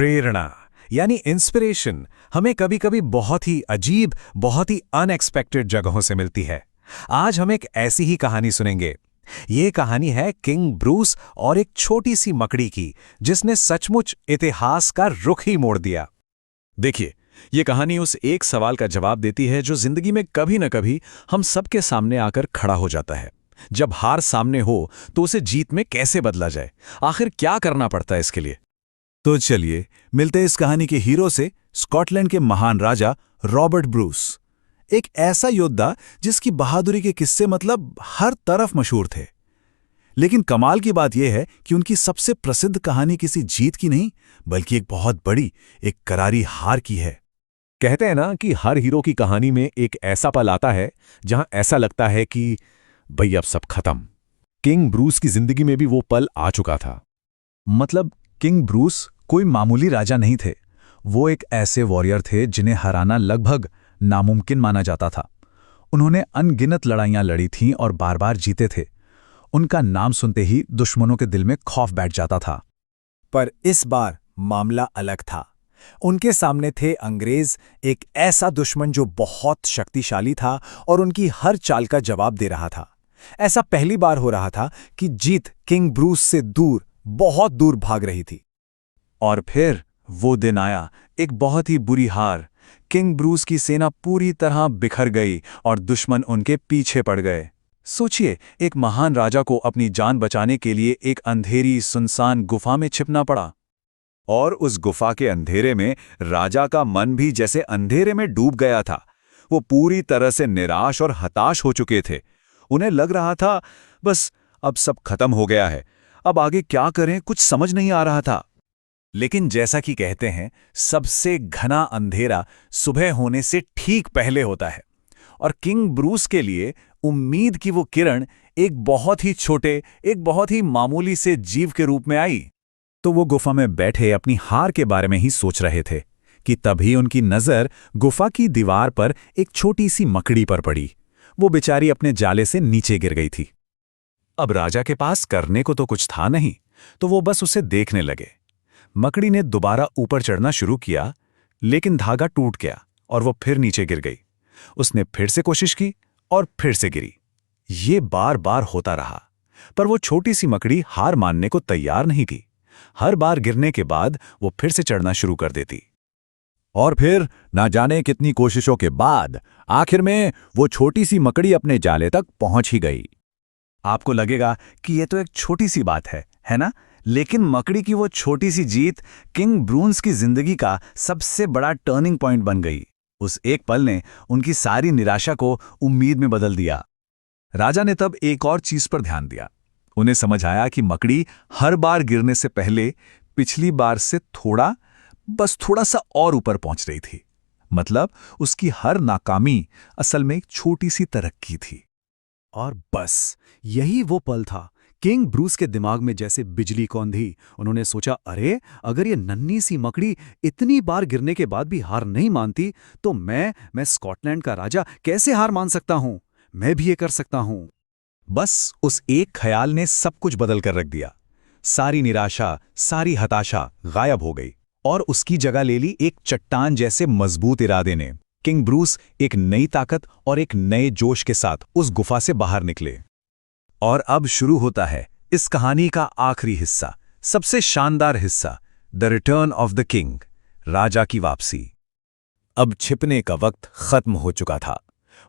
प्रेरणा यानी इंस्पिरेशन हमें कभी-कभी बहुत ही अजीब, बहुत ही अनएक्सपेक्टेड जगहों से मिलती है। आज हम एक ऐसी ही कहानी सुनेंगे। ये कहानी है किंग ब्रूस और एक छोटी सी मकड़ी की, जिसने सचमुच इतिहास का रुख ही मोड़ दिया। देखिए, ये कहानी उस एक सवाल का जवाब देती है जो जिंदगी में कभी न कभी हम सबके सामने आकर खड़ा हो जाता है। जब हार सामने हो तो उसे जीत में कैसे बदला जाए? आखिर क्या करना पड़ता है इसके लिए? तो चलिए मिलते हैं इस कहानी के हीरो से, स्कॉटलैंड के महान राजा रॉबर्ट ब्रूस। एक ऐसा योद्धा जिसकी बहादुरी के किस्से मतलब हर तरफ मशहूर थे। लेकिन कमाल की बात यह है कि उनकी सबसे प्रसिद्ध कहानी किसी जीत की नहीं, बल्कि एक बहुत बड़ी, एक करारी हार की है। कहते हैं ना कि हर हीरो की कहानी में एक ऐसा पल आता है जहां ऐसा लगता है कि भई अब सब खत्म। किंग ब्रूस की जिंदगी में भी वो पल आ चुका था। मतलब किंग ब्रूस कोई मामूली राजा नहीं थे। वो एक ऐसे वॉरियर थे जिन्हें हराना लगभग नामुमकिन माना जाता था। उन्होंने अनगिनत लड़ाइयां लड़ी थीं और बार बार जीते थे। उनका नाम सुनते ही दुश्मनों के दिल में खौफ बैठ जाता था। पर इस बार मामला अलग था। उनके सामने थे अंग्रेज, एक ऐसा दुश्मन जो बहुत शक्तिशाली था और उनकी हर चाल का जवाब दे रहा था। ऐसा पहली बार हो रहा था कि जीत किंग ब्रूस से दूर, बहुत दूर भाग रही थी। और फिर वो दिन आया, एक बहुत ही बुरी हार। किंग ब्रूस की सेना पूरी तरह बिखर गई और दुश्मन उनके पीछे पड़ गए। सोचिए, एक महान राजा को अपनी जान बचाने के लिए एक अंधेरी सुनसान गुफा में छिपना पड़ा। और उस गुफा के अंधेरे में राजा का मन भी जैसे अंधेरे में डूब गया था। वो पूरी तरह से निराश और हताश हो चुके थे। उन्हें लग रहा था बस अब सब खत्म हो गया है, अब आगे क्या करें कुछ समझ नहीं आ रहा था। लेकिन जैसा कि कहते हैं, सबसे घना अंधेरा सुबह होने से ठीक पहले होता है। और किंग ब्रूस के लिए उम्मीद की वो किरण एक बहुत ही छोटे, एक बहुत ही मामूली से जीव के रूप में आई। तो वो गुफा में बैठे अपनी हार के बारे में ही सोच रहे थे कि तभी उनकी नज़र गुफा की दीवार पर एक छोटी सी मकड़ी पर पड़ी। वो बेचारी अपने जाले से नीचे गिर गई थी। अब राजा के पास करने को तो कुछ था नहीं, तो वो बस उसे देखने लगे। मकड़ी ने दोबारा ऊपर चढ़ना शुरू किया, लेकिन धागा टूट गया और वो फिर नीचे गिर गई। उसने फिर से कोशिश की और फिर से गिरी। ये बार बार होता रहा, पर वो छोटी सी मकड़ी हार मानने को तैयार नहीं थी। हर बार गिरने के बाद वो फिर से चढ़ना शुरू कर देती। और फिर ना जाने कितनी कोशिशों के बाद आखिर में वो छोटी सी मकड़ी अपने जाले तक पहुंच ही गई। आपको लगेगा कि ये तो एक छोटी सी बात है ना? लेकिन मकड़ी की वो छोटी सी जीत किंग ब्रूस की जिंदगी का सबसे बड़ा टर्निंग पॉइंट बन गई। उस एक पल ने उनकी सारी निराशा को उम्मीद में बदल दिया। राजा ने तब एक और चीज पर ध्यान दिया। उन्हें समझ आया कि मकड़ी हर बार गिरने से पहले पिछली बार से बस थोड़ा सा और ऊपर पहुंच रही थी। मतलब उसकी हर नाकामी असल में एक छोटी सी तरक्की थी। और बस यही वो पल था। किंग ब्रूस के दिमाग में जैसे बिजली कौंधी। उन्होंने सोचा, अरे अगर ये नन्ही सी मकड़ी इतनी बार गिरने के बाद भी हार नहीं मानती, तो मैं स्कॉटलैंड का राजा कैसे हार मान सकता हूं? मैं भी ये कर सकता हूं। बस उस एक ख्याल ने सब कुछ बदल कर रख दिया। सारी निराशा, सारी हताशा गायब हो गई और उसकी जगह ले ली एक चट्टान जैसे मजबूत इरादे ने। किंग ब्रूस एक नई ताकत और एक नए जोश के साथ उस गुफा से बाहर निकले। और अब शुरू होता है इस कहानी का आखिरी हिस्सा, सबसे शानदार हिस्सा, the return of the king, राजा की वापसी। अब छिपने का वक्त खत्म हो चुका था।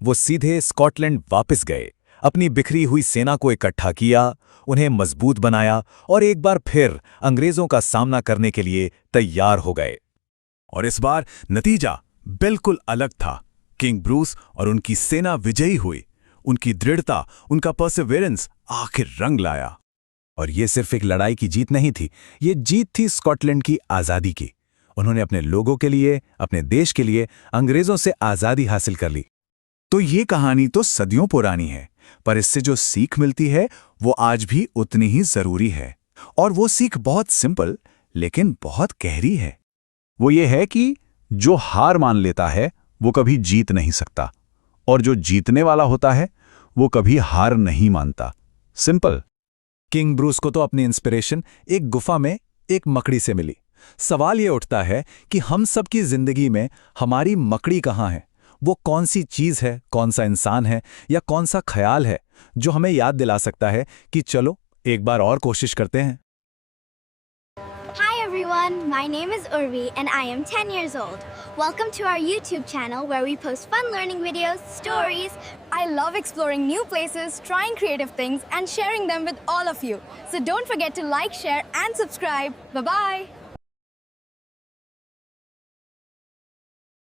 वो सीधे स्कॉटलैंड वापस गए, अपनी बिखरी हुई सेना को इकट्ठा किया, उन्हें मजबूत बनाया और एक बार फिर अंग्रेजों का सामना करने के लिए तैयार हो गए। और इस बार नतीजा बिल्कुल अलग था। किंग ब्रूस और उनकी सेना विजयी हुई। उनकी दृढ़ता, उनका परसिवेरेंस आखिर रंग लाया। और ये सिर्फ एक लड़ाई की जीत नहीं थी, ये जीत थी स्कॉटलैंड की आज़ादी की। उन्होंने अपने लोगों के लिए, अपने देश के लिए अंग्रेजों से आज़ादी हासिल कर ली। तो ये कहानी तो सदियों पुरानी है, पर इससे जो सीख मिलती है वो आज भी उतनी ही जरूरी है। और वो सीख बहुत सिंपल लेकिन बहुत गहरी है। वो ये है कि जो हार मान लेता है वो कभी जीत नहीं सकता, और जो जीतने वाला होता है वो कभी हार नहीं मानता। सिंपल। किंग ब्रूस को तो अपनी इंस्पिरेशन एक गुफा में एक मकड़ी से मिली, सवाल ये उठता है कि हम सब की जिंदगी में हमारी मकड़ी कहाँ है? वो कौन सी चीज है, कौन सा इंसान है या कौन सा ख्याल है जो हमें याद दिला सकता है कि चलो एक बार और कोशिश करते हैं। Hi everyone, my name is Urvi and I am 10 years old. Welcome to our YouTube channel where we post fun learning videos, stories. I love exploring new places, trying creative things, and sharing them with all of you. So don't forget to like, share, and subscribe. Bye bye.